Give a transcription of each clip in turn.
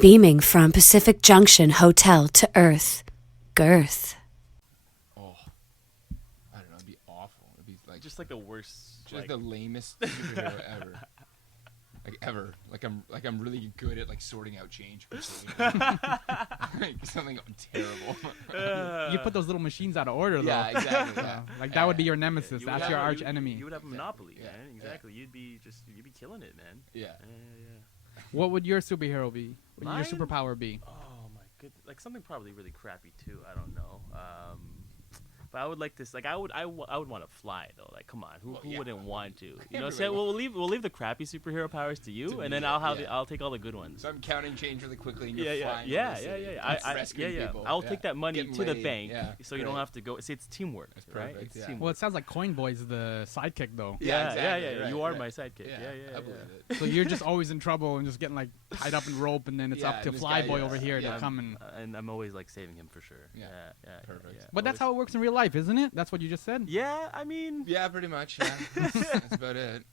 beaming from Pacific Junction Hotel to Earth. Girth. Oh, I don't know. It'd be awful. It'd be like Just like the worst. just like the lamest superhero ever. Like ever. Like I'm really good at like sorting out change. Like something terrible. You put those little machines out of order, though. Yeah, exactly. Yeah. Like that would be your nemesis. You would That's have- your arch you- enemy. You would have a monopoly, Yeah, man. yeah. Exactly. You'd be killing it, man. Yeah. Yeah. What would your superhero be? What would your Mine? superpower be? Oh my goodness, like something probably really crappy too. I don't know. But I would like this. Like I would want to fly though. Like come on, who Well, yeah. wouldn't want to? You know, Everybody so we'll leave the crappy superhero powers to you, To and me, then I'll yeah. I'll take all the good ones. So I'm counting change really quickly, and you're Yeah. flying. over the city, rescuing people. I'll Yeah. take that money Getting to the laid. bank, Yeah. so you don't Right. have to go. See, it's teamwork, That's right? perfect, It's yeah. teamwork. Well, it sounds like Coin Boy's the sidekick, though. Yeah, exactly, right, You are right. my sidekick. Yeah. I believe it. So you're just always in trouble and just getting like tied up in rope, and then it's Yeah, up to and this guy, Flyboy yeah, over here yeah. to come and. And I'm always like saving him for sure. Yeah. Yeah. Perfect. Yeah. But that's how it works in real life, isn't it? That's what you just said. Yeah, I mean. Yeah, pretty much. Yeah. That's about it.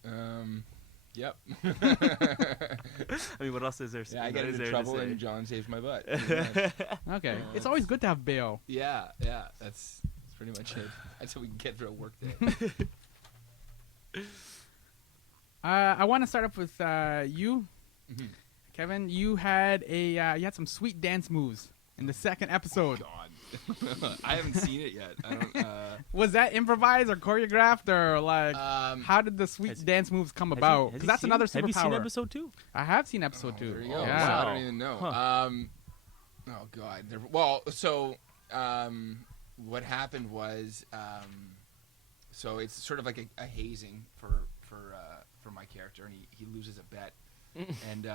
Yep. I mean, what else is there? Yeah, I what get is into there to trouble say? and John saves my butt. Pretty much. Okay. It's always good to have bail. Yeah. That's pretty much it. That's how we can get through a work day. I want to start up with you, Mhm. Kevin. You had you had some sweet dance moves in the second episode. God. I haven't seen it yet. I don't. Was that improvised or choreographed or like? How did the sweet Has- dance moves come Has about? he- has Because he that's seen- another superpower. Have you seen episode 2? I have seen episode 2. There you go. Yeah. Wow. I Wow. don't even know. Huh. Oh God. Well, so what happened was, so it's sort of like a hazing for my character, and he loses a bet, and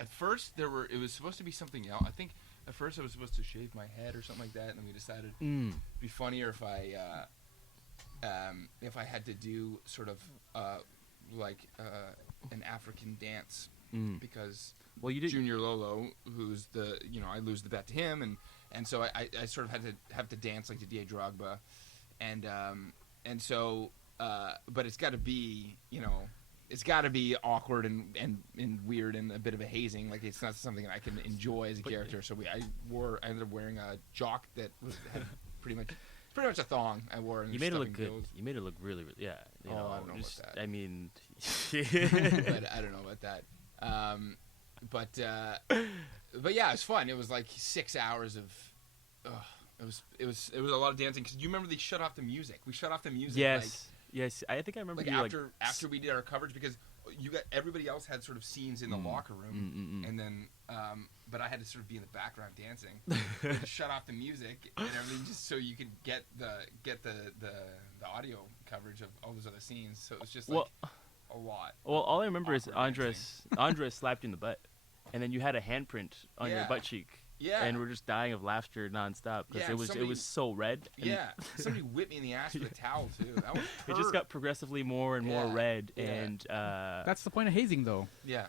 at first it was supposed to be something else. I think at first I was supposed to shave my head or something like that, and then we decided it'd be funnier if I had to do sort of like an African dance. Because Well, you did. Junior Lolo, who's I lose the bet to him, and so I sort of had to have to dance like the D.A. Drogba, and so but it's got to be it's got to be awkward and weird and a bit of a hazing. Like it's not something that I can enjoy as a character. So I ended up wearing a jock that had pretty much a thong. I wore. And You made it look stuffing good. bills. You made it look really, yeah. You Oh, know, I don't know about just, that. I mean, But I don't know about that. But yeah, it was fun. It was like 6 hours of. It was a lot of dancing. Cause you remember they shut off the music. We shut off the music. yes. I think I remember Like you after we did our coverage, because everybody else had sort of scenes in the locker room, and then but I had to sort of be in the background dancing. We had to shut off the music and everything just so you could get the audio coverage of all those other scenes. So it was just like a lot. Well, all I remember is awkward Andres slapped you in the butt, and then you had a handprint on your Yeah. butt cheek. Yeah. And we're just dying of laughter nonstop because Yeah, it somebody- was so red. And Yeah, somebody whipped me in the ass with a towel too. That was it just got progressively more and more Yeah, red, yeah. and That's the point of hazing, though. Yeah.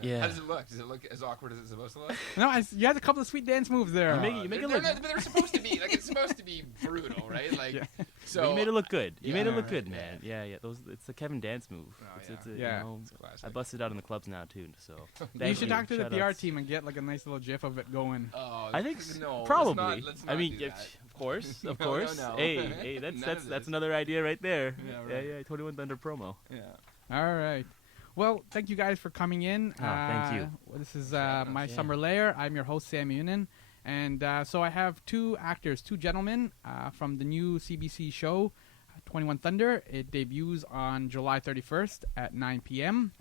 Yeah. How does it look? Does it look as awkward as it's supposed to look? No, you had a couple of sweet dance moves there. You make it look. But they're supposed to be like it's supposed to be brutal, right? Like Yeah. so. But you made it look good. You made it look right, good, yeah. man. Yeah. It's the Kevin dance move. Oh, it's, yeah. it's a, Yeah. You know, It's classic. I busted out in the clubs now too. So You thank should talk to the Shout PR outs. team and get like a nice little gif of it going. Oh, I think no. probably. Let's I not mean, do yeah, that. of course, of No, course. no. Hey, None that's of that's this. another idea right there. Yeah, right. Yeah. 21 Thunder promo. Yeah. All right. Well, thank you guys for coming in. thank you. This is Shout My outs, Summer Lair. I'm your host, Sammy Younan. And so I have two gentlemen from the new CBC show, 21 Thunder. It debuts on July 31st at 9 p.m.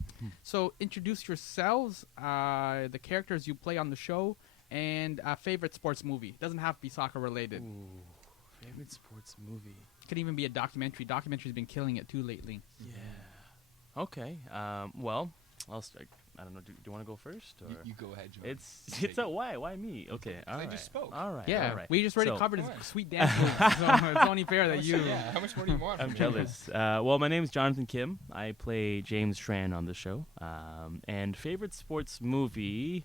So introduce yourselves, the characters you play on the show, and a favorite sports movie. Doesn't have to be soccer related. Ooh, favorite sports movie. Could even be a documentary. Documentary's been killing it too lately. Yeah. Okay. Well, I'll start. I don't know. Do you want to go first? Or? You go ahead, John. It's a why? Why me? Okay. All I right. just spoke. All right. Yeah, all right. we just already So- covered his Come on. sweet dance moves, so it's only fair that you. Yeah. How much more do you want? I'm from me? jealous. Well, my name is Jonathan Kim. I play James Tran on the show. And favorite sports movie?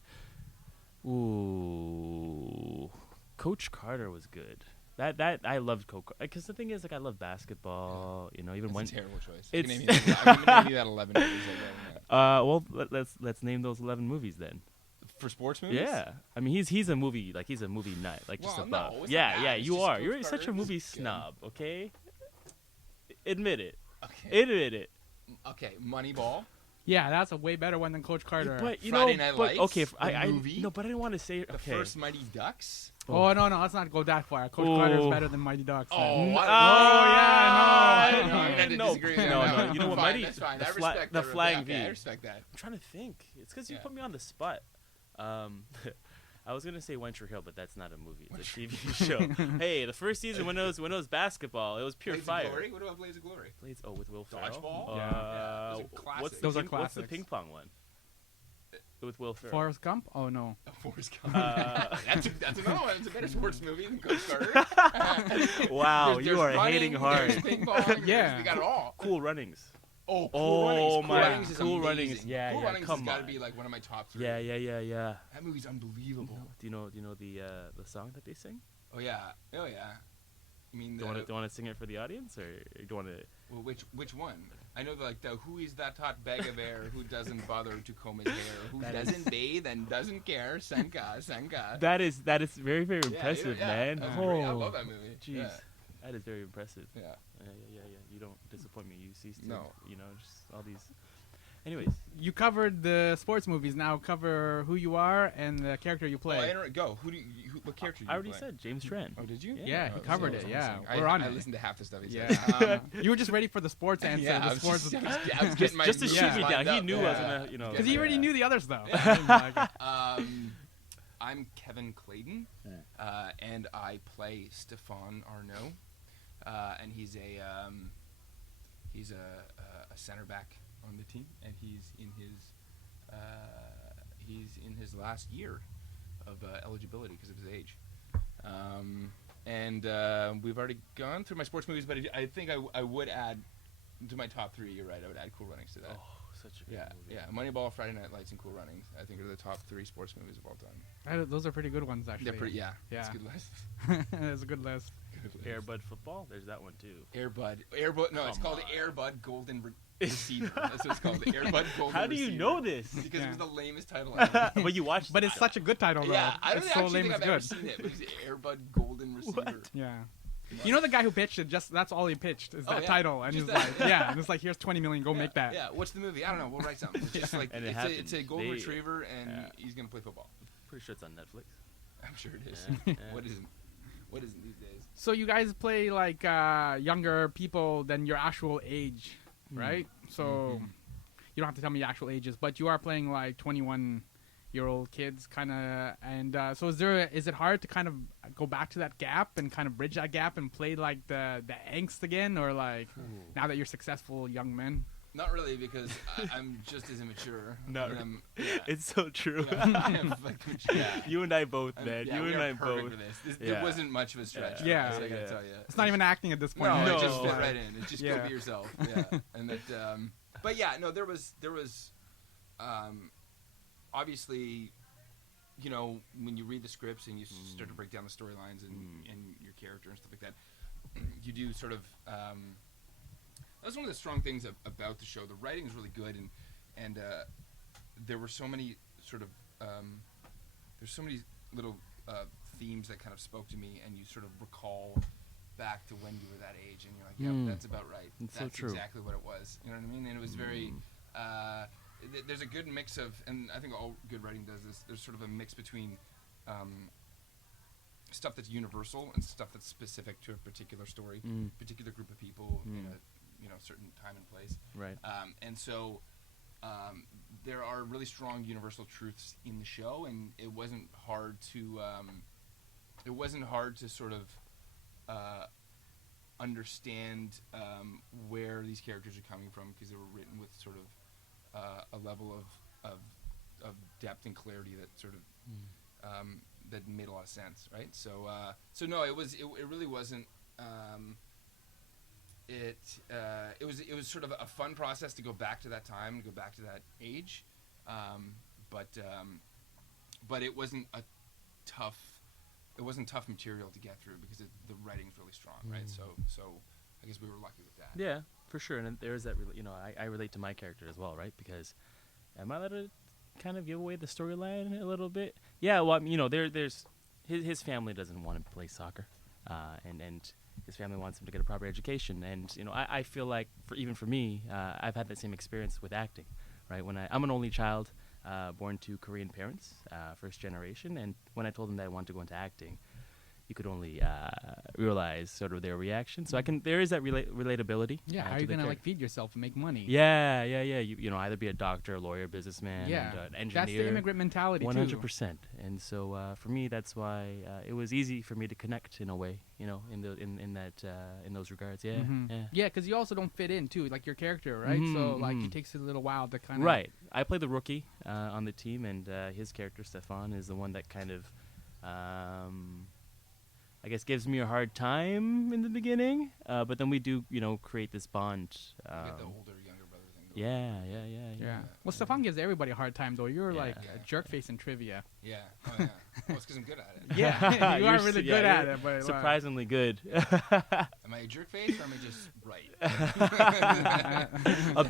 Ooh, Coach Carter was good. That I loved Coach because the thing is, like, I love basketball. You know, even That's when. a terrible choice. It's- I can name you that 11 movies. Well, let's name those 11 movies then. For sports movies? Yeah, I mean he's a movie he's a movie nut just Well, above. no, it's Yeah, not yeah, that. It's you just are. Coach You're such a Carter. movie It's good. snob. Okay, admit it. Okay. Admit it. Okay, Moneyball. Yeah, that's a way better one than Coach Carter. But you Friday know, Night but, Lights, okay, the movie, no, but I didn't want to say The okay. first Mighty Ducks. Oh no, let's not go that far. Coach Carter is Oh. better than Mighty Ducks. Oh, man. I yeah, don't know. I had to no. disagree with No, that. no, you know what, Fine, Mighty- that's fine. the I fla- respect the that. Flying Okay, I V. respect that. I'm trying to think. It's because you Yeah. put me on the spot. I was gonna say Venture Hill, but that's not a movie. It's a TV show. Hey, the first season when it was basketball, it was pure Blades of fire. Glory? What about Blades of Glory? Blades. Oh, with Will Ferrell. Dodgeball? Yeah. Yeah, those are What's classics. Those are What's the classics. ping pong one? With Will Ferrell. Forrest Gump? Oh no. Forrest Gump. Uh, that's another one. It's a better sports movie than Coach Carter. Wow, There's you are running, hating hard. There's ping pong. Yeah. We got it all. Cool Runnings. Oh, Oh, Cool my- Runnings is Cool amazing. Runnings, yeah, Cool yeah, Runnings come has got to on. be like one of my top 3. Yeah. That movie's unbelievable. Do you know the song that they sing? Oh yeah. I mean, Do you want to sing it for the audience, or do you want to? well, which one? I know the who is that hot bag of air who doesn't bother to comb his hair, who That is- doesn't bathe and doesn't care. Senka. That is very very Yeah, impressive, yeah, man. that's great. I Oh, love that movie. jeez, Yeah. that is very impressive. Yeah. Yeah. You don't disappoint me. You cease to, No. just all these. Anyways, You covered the sports movies. Now cover who you are and the character you play. Go. What character? Do you I already play? said James Tran. Oh, did you? Yeah, he covered it, yeah. I, We're on I it. listened to half the stuff he Yeah. said. You were just ready for the sports answer. Yeah, the I was sports. getting my Just to movies shoot me lined down. He up. knew I was gonna, Because he already Yeah. knew the other stuff. Yeah. I'm Kevin Claydon, and I play Stefan Arnaud, and he's a center back on the team, and he's in his last year of eligibility because of his age. And we've already gone through my sports movies, but I think I would add to my top 3. You're right. I would add Cool Runnings to that. Oh, such a good Yeah, movie. yeah. Moneyball, Friday Night Lights, and Cool Runnings. I think are the top 3 sports movies of all time. Those are pretty good ones, actually. They're pretty. Yeah. It's Yeah. a good list. That's a good list. Good list. Airbud football. There's that one too. Airbud. No, it's Come called on. Airbud Golden Receiver. That's what it's called. The Airbud Golden How do you Receiver. know this? Because Yeah. it was the lamest title ever. But you watched. But it's such a good title, though. Yeah, I don't it's so actually lame think I've it's ever good. seen it. But it's Airbud Golden Receiver. Yeah. You know the guy who pitched it? That's all he pitched is Oh, that yeah? title, and Just he's that, like, yeah. and it's like, here's 20 million, go make that. Yeah. What's the movie? I don't know. We'll write something. It's just like And it it's a golden happens. retriever, and Yeah. he's gonna play football. Pretty sure it's on Netflix. I'm sure it is. Yeah, What isn't? What isn't these days? So you guys play like younger people than your actual age, right? So you don't have to tell me your actual ages, but you are playing like 21-year-old kids, kind of. And so is it hard to kind of go back to that gap and kind of bridge that gap and play like the angst again, or like now that you're successful young men? Not really, because I'm just as immature. Not and re- I'm, yeah. It's so true. Yeah, I'm like, yeah. You and I both, I'm- man. yeah, You we and are I perfect both. for this. Yeah. There wasn't much of a stretch. Yeah. I gotta Yeah. tell you. It's not even acting at this point. No, No. it just fit Yeah. right in. It's just Yeah. go be yourself. Yeah, and that. But yeah, no, there was. Obviously, you know, when you read the scripts and you start to break down the storylines and your character and stuff like that, you do sort of. That's one of the strong things about the show. The writing is really good, and there were so many sort of. There's so many little themes that kind of spoke to me, and you sort of recall back to when you were that age, and you're like, yeah, that's about right. It's so That's true. exactly what it was. You know what I mean? And it was very. There's a good mix of, and I think all good writing does this. There's sort of a mix between stuff that's universal and stuff that's specific to a particular story, particular group of people in a certain time and place. Right. And so there are really strong universal truths in the show, and it wasn't hard to sort of understand where these characters are coming from, because they were written with sort of a level of depth and clarity that sort of that made a lot of sense, right? So no, it really wasn't. It was sort of a fun process to go back to that time, to go back to that age, but it wasn't tough material to get through, because the writing's really strong, right? So I guess we were lucky with that. Yeah, for sure. And there is that. I relate to my character as well, right? Because am I allowed to kind of give away the storyline a little bit. Yeah, well, there's his family doesn't want him to play soccer, and his family wants him to get a proper education. And I feel like for me, I've had that same experience with acting, right? When I'm an only child, born to Korean parents, first generation, and when I told them that I wanted to go into acting, you could only realize sort of their reaction. So there is that relatability. Yeah, how are you gonna feed yourself and make money? Yeah. You either be a doctor, lawyer, businessman, and, an engineer. That's the immigrant mentality 100%. And so for me, that's why it was easy for me to connect in a way, in those regards. Yeah, yeah, because you also don't fit in too, like your character, right? So it takes a little while to kind of right. I play the rookie on the team, and his character Stefan is the one that kind of. I guess gives me a hard time in the beginning, but then we do, create this bond. Get the older, younger brother thing going. Yeah. Well, Stefan gives everybody a hard time, though. You're like a jerk face in trivia. Yeah. Oh, yeah. Well, it's because I'm good at it. Yeah, you are really good at it. But surprisingly good. Am I a jerk face or am I just bright?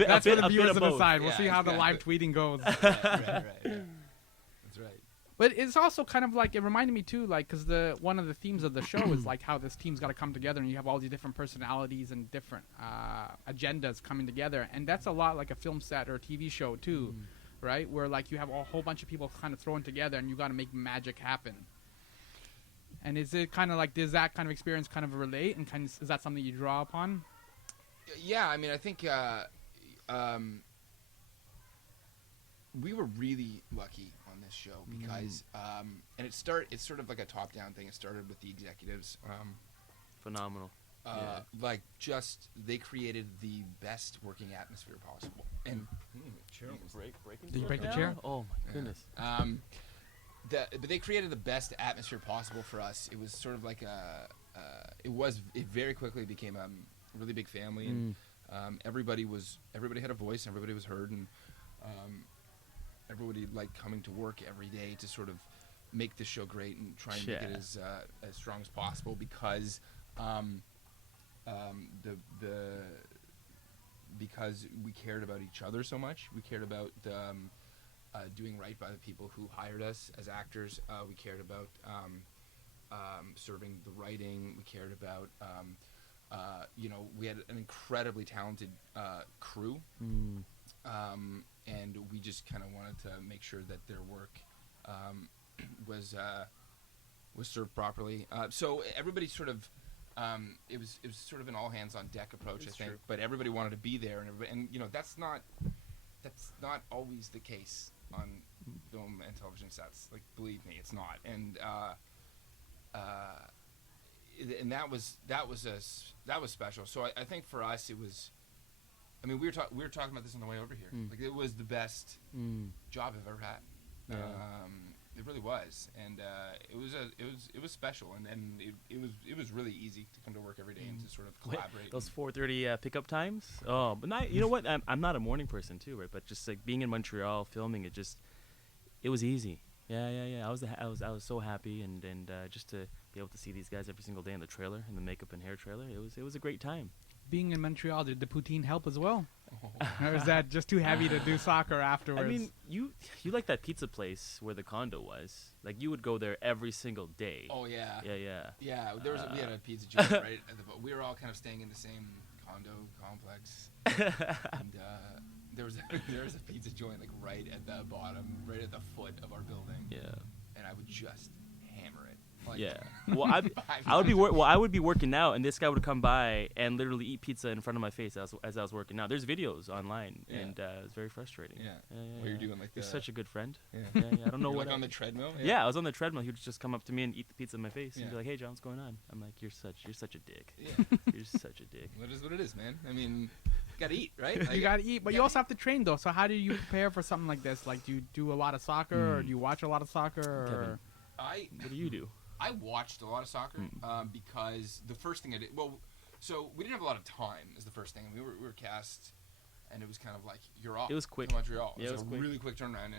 That's for the viewers to on the side. We'll see how the live tweeting goes. Right. That's right. But it's also kind of like, it reminded me too, like, because one of the themes of the show is like how this team's got to come together, and you have all these different personalities and different agendas coming together, and that's a lot like a film set or a TV show too, right? Where like you have a whole bunch of people kind of thrown together, and you got to make magic happen. And is it kind of like, does that kind of experience kind of relate, and is that something you draw upon? Yeah, I mean, I think we were really lucky on this show because, and it's sort of like a top-down thing. It started with the executives. Phenomenal. Like, just they created the best working atmosphere possible. And Did you break the chair? Oh my goodness. But they created the best atmosphere possible for us. It was sort of like it very quickly became a really big family, and everybody had a voice, and everybody was heard, and everybody liked coming to work every day to sort of make the show great and try and make it as strong as possible because because we cared about each other so much. We cared about doing right by the people who hired us as actors. We cared about serving the writing. We cared about we had an incredibly talented crew. And we just kind of wanted to make sure that their work was served properly. So everybody sort of it was sort of an all hands on deck approach, I think. True. But everybody wanted to be there, and that's not always the case on film and television sets. Like, believe me, it's not. And that was special. So I think for us it was. I mean, we were talking about this on the way over here. Like, it was the best job I've ever had. Yeah. It really was, and it was special, and it was really easy to come to work every day and to sort of collaborate. Those 4:30 pickup times. Oh, but you know what? I'm not a morning person too, right? But just like being in Montreal filming, it was easy. Yeah. I was so happy, and just to be able to see these guys every single day in the trailer, in the makeup and hair trailer, it was a great time. Being in Montreal, did the poutine help as well? Or is that just too heavy to do soccer afterwards? I mean, you like that pizza place where the condo was. Like, you would go there every single day. Oh, yeah. Yeah. Yeah, we had a pizza joint right at we were all kind of staying in the same condo complex. And there was a pizza joint, like, right at the bottom, right at the foot of our building. Yeah. And I would just hammer it. Like, yeah. Well, I would be working out, and this guy would come by and literally eat pizza in front of my face as I was working out. There's videos online, and it's very frustrating. Yeah. Well, you're doing like You're such a good friend. Yeah. I don't know you're what. Like on the treadmill. Yeah, I was on the treadmill. He would just come up to me and eat the pizza in my face and be like, "Hey, John, what's going on?" I'm like, "You're such a dick. Yeah. You're such a dick." That is what it is, man. I mean, you gotta eat, right? Like, you gotta eat, but you also have to train though. So how do you prepare for something like this? Like, do you do a lot of soccer, or do you watch a lot of soccer? Or What do you do? I watched a lot of soccer because the first thing I did, so we didn't have a lot of time. Is the first thing we were cast, and it was kind of like, you're off. It was quick. To Montreal. Yeah, it was a quick. Really quick turnaround,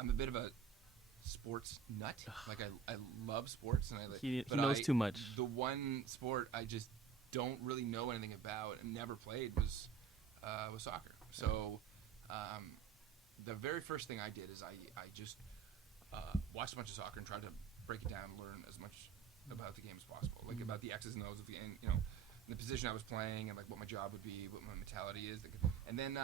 I'm a bit of a sports nut. Like, I love sports, and He knows too much. The one sport I just don't really know anything about and never played was was soccer. So the very first thing I did is I just watched a bunch of soccer and tried to break it down and learn as much about the game as possible, like about the X's and O's of the game, the position I was playing and like what my job would be, what my mentality is, and then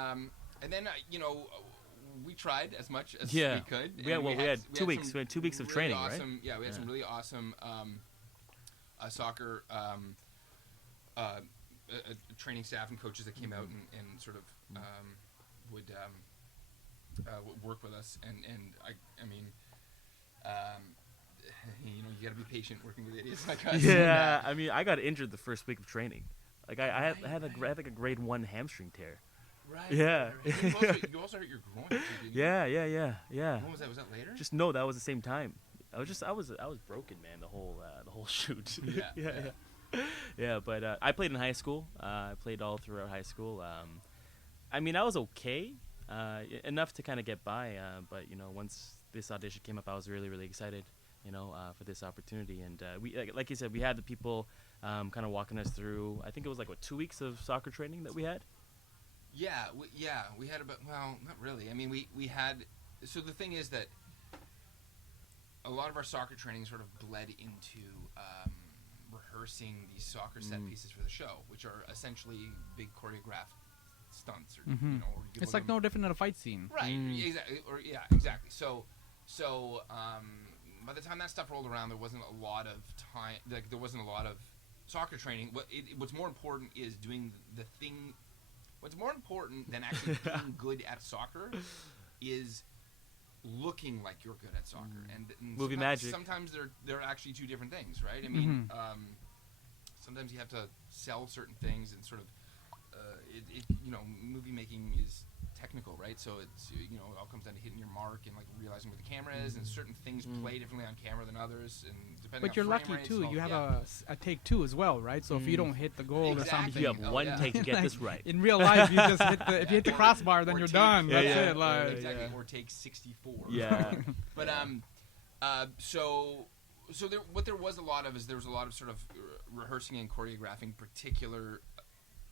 we tried as much as we could. We had 2 weeks. We had 2 weeks of training, right? Yeah, we had some really awesome soccer training staff and coaches that came out and sort of would work with us, and I mean. You got to be patient working with idiots like us. Yeah, I mean, I got injured the first week of training. Like I had like a grade 1 hamstring tear. Right. Yeah. You also hurt your groin. Didn't you? Yeah. When was that? Was that later? That was the same time. I was broken, man. The whole shoot. Yeah. But I played in high school. I played all throughout high school. I mean, I was okay, enough to kind of get by. But once this audition came up, I was really, really excited. For this opportunity, and we like you said, we had the people kind of walking us through. I think it was like 2 weeks of soccer training that we had. Yeah, we had about, well, not really. I mean, we had. So the thing is that a lot of our soccer training sort of bled into rehearsing these soccer set pieces for the show, which are essentially big choreographed stunts, or or it's like no different than a fight scene, right? Exactly, exactly. So. By the time that stuff rolled around, there wasn't a lot of time. Like there wasn't a lot of soccer training. What's more important is doing the thing. What's more important than actually being good at soccer is looking like you're good at soccer. And movie magic. Sometimes they're actually two different things, right? I mean, sometimes you have to sell certain things, and sort of, movie making is technical, right? So it's it all comes down to hitting your mark and like realizing where the camera is, and certain things play differently on camera than others, and depending. But you're on lucky rates too. and You have yeah. a take 2 as well, right? So if you don't hit the goal or something, you have one take to get this right. In real life, you just hit the if you hit the crossbar, then you're done. That's it. Like Exactly. Or take 64. Yeah. But so there was a lot of sort of rehearsing and choreographing particular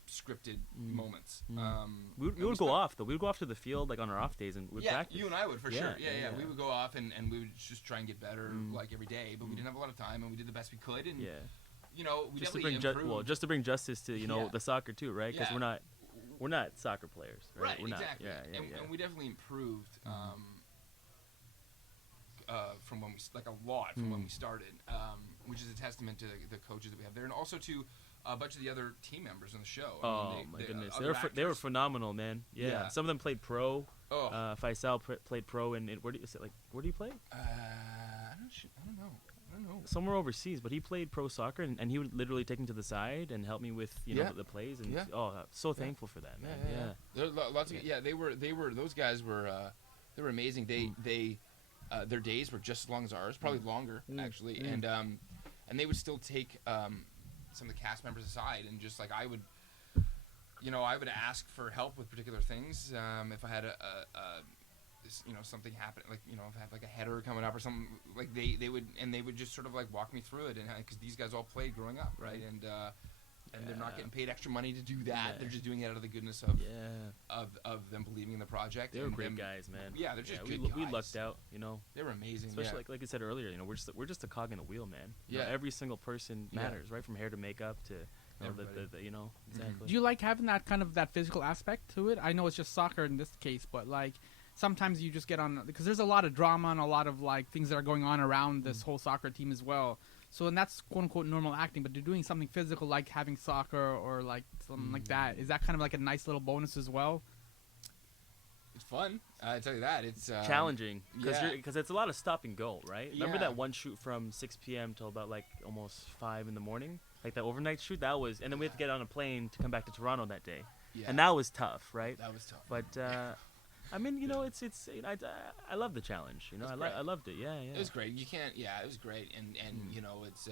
scripted moments. We would go off though. We would go off to the field like on our off days and we'd practice. You and I would for sure. Yeah. Yeah. We would go off and we would just try and get better like every day, but we didn't have a lot of time, and we did the best we could. And we just to definitely bring improved. just to bring justice to the soccer too, right? Because we're not soccer players, right? Right, We're exactly. Not. And we definitely improved from when when we started, which is a testament to the coaches that we have there, and also to a bunch of the other team members on the show. My goodness, they were phenomenal, man. Yeah. Some of them played pro. Faisal played pro, and where do you play? I don't know. Somewhere overseas, but he played pro soccer, and he would literally take me to the side and help me with the plays, and so thankful for that, man. Yeah. There are lots of they were those guys were they were amazing. They their days were just as long as ours, probably longer actually, and they would still take some of the cast members aside, and just like I would ask for help with particular things if I had something happen, like if I have like a header coming up or something, like they would just sort of like walk me through it, and because these guys all played growing up, right? And they're not getting paid extra money to do that. They're just doing it out of the goodness of them believing in the project. They were great guys, man. Yeah, they're just good guys. We lucked out, They were amazing, especially like I said earlier. We're just a cog in the wheel, man. Every single person matters, right? From hair to makeup to exactly. Do you like having that physical aspect to it? I know it's just soccer in this case, but like sometimes you just get on, because there's a lot of drama and a lot of like things that are going on around this whole soccer team as well. So, and that's quote unquote normal acting, but they're doing something physical like having soccer or like something like that. Is that kind of like a nice little bonus as well? It's fun. I tell you that. It's challenging because it's a lot of stop and go, right? Yeah. Remember that one shoot from 6 p.m. till about like almost 5 in the morning, like that overnight shoot. That was, and then we had to get on a plane to come back to Toronto that day, and that was tough, right? That was tough. But I mean, it's I love the challenge. I loved it. Yeah. It was great. You can't. Yeah, it was great, and it's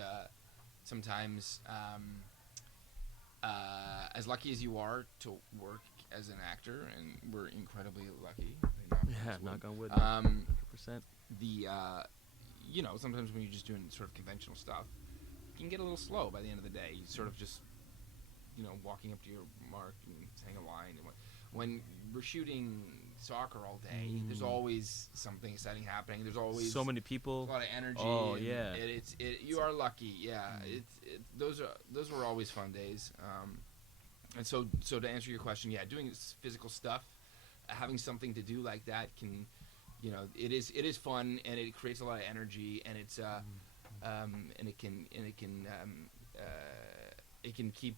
sometimes as lucky as you are to work as an actor, and we're incredibly lucky. Knock on wood. 100%. Sometimes when you're just doing sort of conventional stuff, you can get a little slow by the end of the day. You sort of just walking up to your mark and saying a line. And when we're shooting soccer all day, there's always something exciting happening. There's always so many people, a lot of energy. Oh, and yeah. You are lucky. Yeah, those were always fun days. And so to answer your question, yeah, doing physical stuff, having something to do like that can, it is fun, and it creates a lot of energy, and it's and it can keep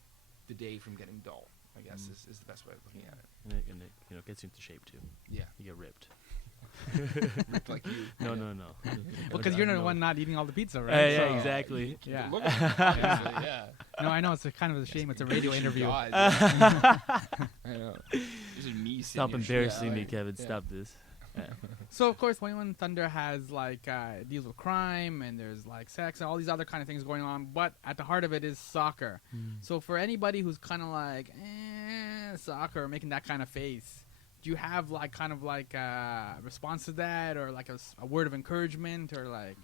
the day from getting dull, I guess is the best way of looking at it. and it gets you into shape too. Yeah. You get ripped. Ripped like you. No. Because you're the one not eating all the pizza, right? Yeah, So- exactly. Yeah. Look at it. Yeah. No, I know it's kind of a shame. It's a radio interview. God, yeah. I know. This is me. Stop sitting here. embarrassing me, Kevin. Yeah. Stop this. So of course, 21 Thunder has like deals with crime, and there's like sex and all these other kind of things going on. But at the heart of it is soccer. So for anybody who's kind of like soccer, making that kind of face, do you have like kind of like a response to that, or like a word of encouragement, or like?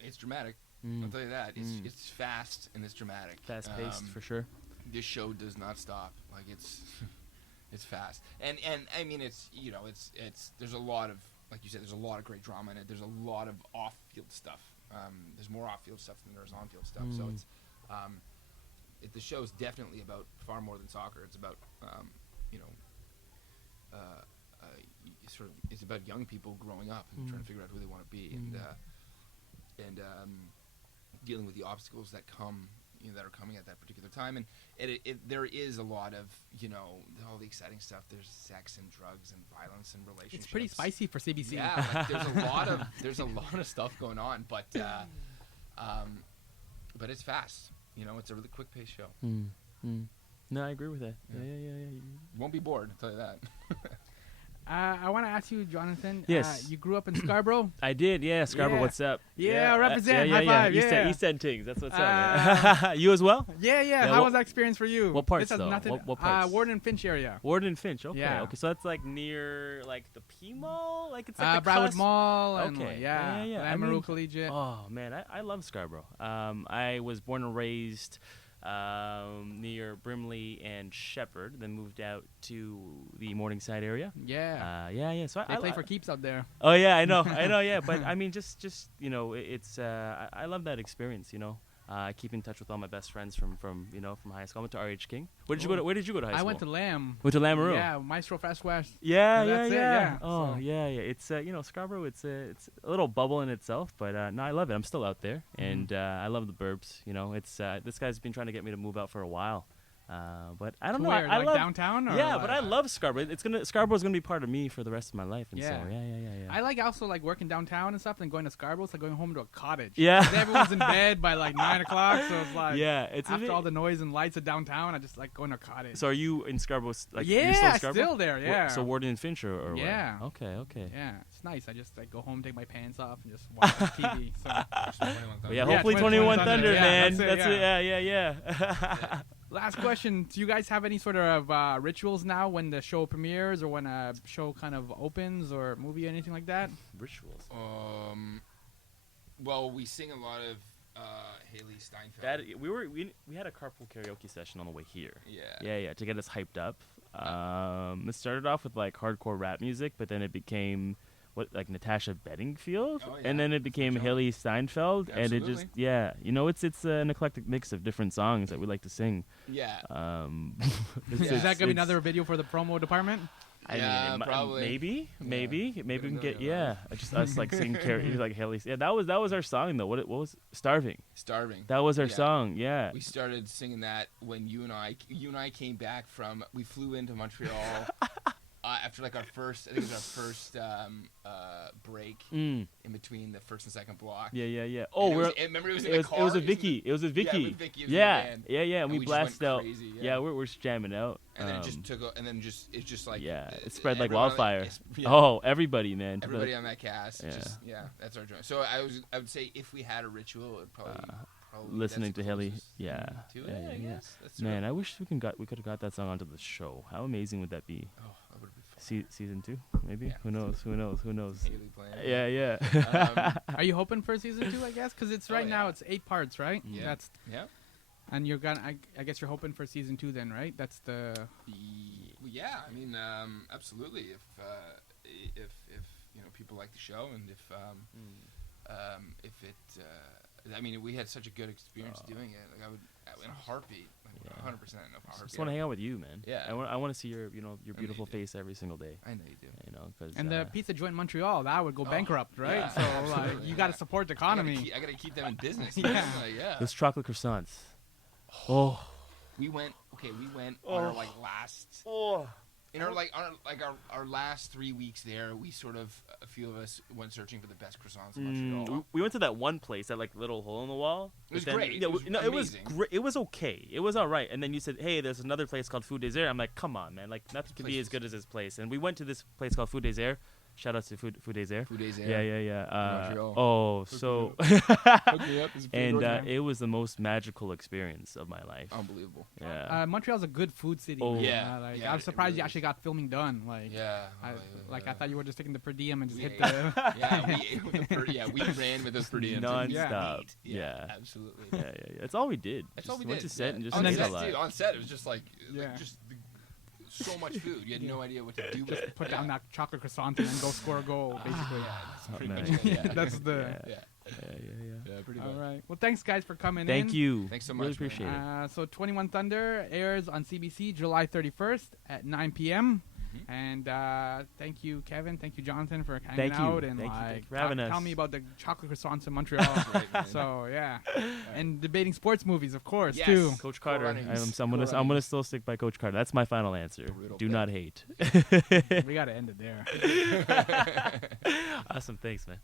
It's dramatic. I'll tell you that. It's fast and it's dramatic. Fast paced for sure. This show does not stop. Like it's fast. And I mean it's there's a lot of, like you said, there's a lot of great drama in it. There's a lot of off-field stuff. There's more off-field stuff than there's on-field stuff. So it's the show's definitely about far more than soccer. It's about it's about young people growing up and trying to figure out who they want to be, and dealing with the obstacles that come, that are coming at that particular time. And there is a lot of, all the exciting stuff. There's sex and drugs and violence and relationships. It's pretty spicy for CBC. Yeah, like, there's a lot of stuff going on, but it's fast. It's a really quick paced show. No, I agree with that. Yeah. Yeah. You won't be bored, I'll tell you that. I want to ask you, Jonathan. Yes. You grew up in Scarborough. I did, yeah. Scarborough, Yeah. what's up? Yeah, represent. High five. Yeah. East End Tings, that's what's up, man. You as well? Yeah. How what- was that experience for you? what parts, This has though? nothing. What parts? Warden and Finch area. Warden and Finch, okay. Yeah. Okay, so that's like near, like, the P Mall? Like, it's like the Broward cusp? Mall. And Okay. yeah. Yeah. Lamoureux Collegiate. Oh, man, I love Scarborough. I was born and raised near Brimley and Shepherd, then moved out to the Morningside area. Yeah. Yeah. So They play for keeps up there. Oh yeah, I know, yeah. But I mean, just it's I love that experience. I keep in touch with all my best friends from high school. I went to RH King. Where did you go to high school? I went to Lamb. Went to Lamoureux. Yeah, Maestro Fast West. Yeah. That's it, yeah. Oh, So- yeah. It's Scarborough. It's a little bubble in itself, but no, I love it. I'm still out there, and I love the burbs. It's this guy's been trying to get me to move out for a while, but I don't know. Where, I like love downtown? Or yeah, like- but I love Scarborough. Scarborough's gonna be part of me for the rest of my life, and Yeah. so yeah. I like also like working downtown and stuff, and going to Scarborough. It's like going home to a cottage. Yeah. 'Cause everyone's in bed by like 9 o'clock, so it's like Yeah, it's a after bit- all the noise and lights of downtown, I just like going to a cottage. So are you in Scarborough? Like, yeah, you're still in Scarborough? still there. Yeah. So Warden and Finch or what? Yeah. Okay. Yeah, it's nice. I just like go home, take my pants off, and just watch TV. So Well, yeah, Yeah, hopefully 21 21 Thunder, Yeah, man. that's it, Yeah. last question: do you guys have any sort of rituals now when the show premieres, or when a show kind of opens, or movie, or anything like that? Rituals. Well, we sing a lot of Haley Steinfeld. That we had a carpool karaoke session on the way here. Yeah. Yeah, to get us hyped up. It started off with like hardcore rap music, but then it became like Natasha Bedingfield, Oh, yeah. and then it became Joan. Haley Steinfeld, and it just Absolutely. it's an eclectic mix of different songs that we like to sing. Yeah. Is that gonna be another video for the promo department? I Yeah, mean, probably. maybe we can Put get another just us like singing like Haley. Yeah, that was our song though. What was Starving? Starving. That was our Yeah. song. Yeah. We started singing that when you and I came back we flew into Montreal after like I think it was our first break in between the first and second block. Yeah. Oh, Oh, remember it was in it the was car. it was a Vicky. It was a Vicky. Yeah, with Vicky. It was in Yeah. the van. Yeah. And We we just went blasted out. crazy, Yeah, we're just jamming out. And then it Um, just took, and then it's just like it spread like everyone- wildfire. yeah. Oh, everybody, man. Everybody on that cast, Yeah. that's our joint. So I would say if we had a ritual, it would probably listening that's to Haley. closest Yeah. to it, Yeah. I guess. That's Man, I wish we could have got that song onto the show. How amazing would that be? oh, that would be fun. Season 2, maybe. Yeah. Who knows? Haley playing. Yeah. Are you hoping for season 2? I guess because it's Oh, right now yeah. it's 8 parts, right? Yeah. That's Yeah. And you're gonna. I guess you're hoping for season 2 then, right? That's the. Yeah, I mean, absolutely. If people like the show, and if it, I mean, we had such a good experience doing it. Like I would, in a heartbeat, 100%. No I just want to hang out with you, man. Yeah. I want to see your beautiful face every single day. I know you do. Cause, And the pizza joint in Montreal, that would go bankrupt, right? yeah, so absolutely, you got to support the economy. I gotta keep them in business. Yeah. Those chocolate croissants. Oh. We went on our last. Oh. In our our last 3 weeks there, we sort of a few of us went searching for the best croissants in Montreal. We went to that one place, that little hole in the wall. It was but then, great. Yeah, It was was great. It was okay. It was all right. And then you said, "Hey, there's another place called Food Désert." I'm like, "Come on, man! Like nothing can be as good as this place." And we went to this place called Food Désert. Shout out to Food Désert. Food Désert. Yeah. Montreal. Hook me up. And it was the most magical experience of my life. Unbelievable. Yeah. Montreal's a good food city. Oh. man. Yeah. Yeah, I'm it surprised really you actually got filming done. Yeah. I thought you were just taking the per diem and just hit Yeah. the. We ran with those per diems. Non-stop. Yeah, absolutely. Yeah. That's all we did. That's Just all we went did. to set and just on ate set, a lot. dude, on set, it was just Yeah. just so much food. You had no idea what to do with it. Put down that chocolate croissant and then go score a goal, basically. That's pretty man. much it. Yeah. That's the. Yeah. Yeah, pretty much. All right. Well, thanks guys for coming in. Thank you. Thanks so Really much, man. appreciate it. So 21 Thunder airs on CBC July 31st at 9 p.m. And thank you, Kevin. Thank you, Jonathan, for hanging Thank you. out and Thank you. like Thank you for having us. tell me about the chocolate croissants in Montreal. Right, man. So yeah, and debating sports movies, of course, Yes. too. Coach Carter. runnings. I'm gonna still stick by Coach Carter. That's my final answer. Brutal Do pick. not hate. We gotta end it there. Awesome. Thanks, man.